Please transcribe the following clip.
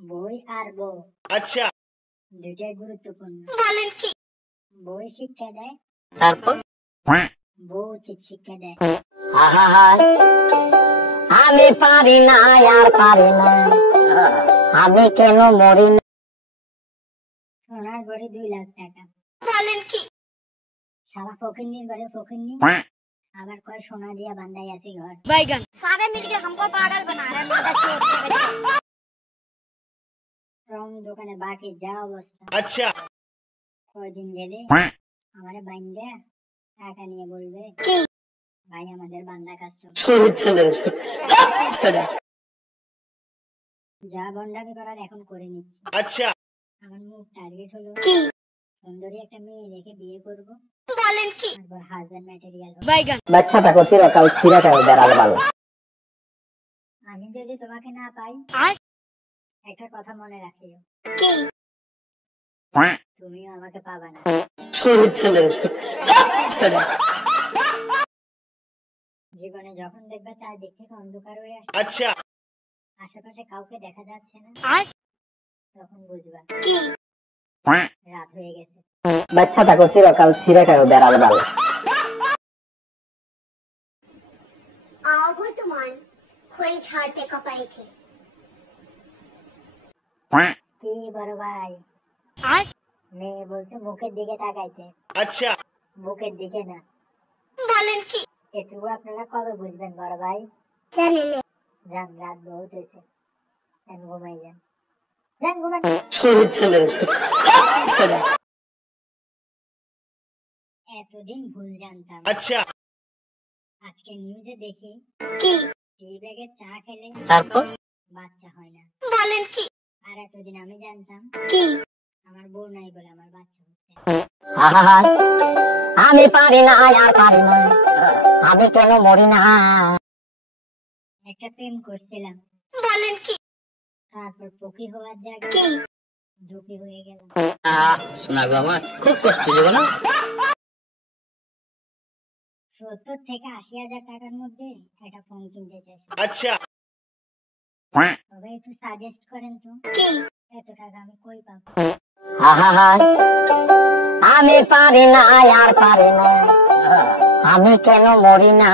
বই আর বউ আচ্ছা দুটাই গুরুত্বপূর্ণ। বলেন কি? বই শিক্ষা দেয়, তারপর বউ উচিত শিক্ষা দেয়। আমি পারি না আর পারি না, আমি কেন মরি না। সোনার ঘরে 2 লাখ টাকা। বলেন কি? সারা ফকিন্নির ঘরে ফকিন্নি, আবার কয় সোনা দিয়া বান্ধাই আছে ঘর। बैगन सारे मिलके हमको पागल बना रहे हैं मादरचोद के बच्चे। রং দোকানে বাকি যা অবস্থা। আচ্ছা কয়দিন গেলে আমারে বাইন্দা টাকা নিয়ে বলবে কি? ভাই আমাদের বান্দা কাস্টমার। যা বন্ডামি করার এখন করে নিচ্ছি। আচ্ছা আমার মুখ টার্গেট হলো কি? সুন্দরী একটা মেয়ে রেখে বিয়ে করবো, বলেন কি? তারপর হাজবেন্ড ম্যাটেরিয়াল। बैगन বাচ্চাটা কো চিরকাল ছিঁড়াটা বেড়াল ভালো। আমি যদি তোমাকে না পাই আর একটা কথা মনে রাখিও, কি? তুমিও আমাকে পাবা না। জীবনে যখন দেখবা চারদিক থেকে অন্ধকার হয়ে আসে, আচ্ছা আশেপাশে কাউকে দেখা যাচ্ছে না, আর তখন বুঝবা কি? রাত হয়ে গেছে। বাচ্চাটা কো চিরকাল ছিঁড়াটা বেড়াল ভালো। वर्तमान खोई छाड़ते कपाई थे। কি বড় ভাই, আর মেয়ে বলছে মুখের দিকে তাকাইতে, আচ্ছা বুকের দিকে না। বলেন কি? এটুকু আপনারা কবে বুঝবেন বড় ভাই? जाने में যান, রাত বহুত হয়েছে, যান ঘুমাই যান, যান ঘুমান। এতদিন ভুল জানতাম, আচ্ছা আজকে নিউজে দেখি কি? টি ব্যাগে চা খেলে তারপর বাচ্চা হয় না। বলেন কি? আর এতদিন আমি জানতাম কি? আমার বউ নাই বলে আমার বাচ্চা হচ্ছে। আমি পারি না আর পারি না, আমি কেন মরি না। একটা প্রেম করছিলাম, বলেন কি? তারপর পকি হওয়ার জায়গায় কি? দুঃখী হয়ে গেল। শোনা গো আমার খুব কষ্ট যাবে না। 70 থেকে 80,000 টাকার মধ্যে একটা ফোন কিনতে চাইছি, আচ্ছা তবে একটু সাজেস্ট করেন তো, কি? এত টাকা আমি কই পাবো? আমি পারি না আর পারি না, আমি কেন মরি না।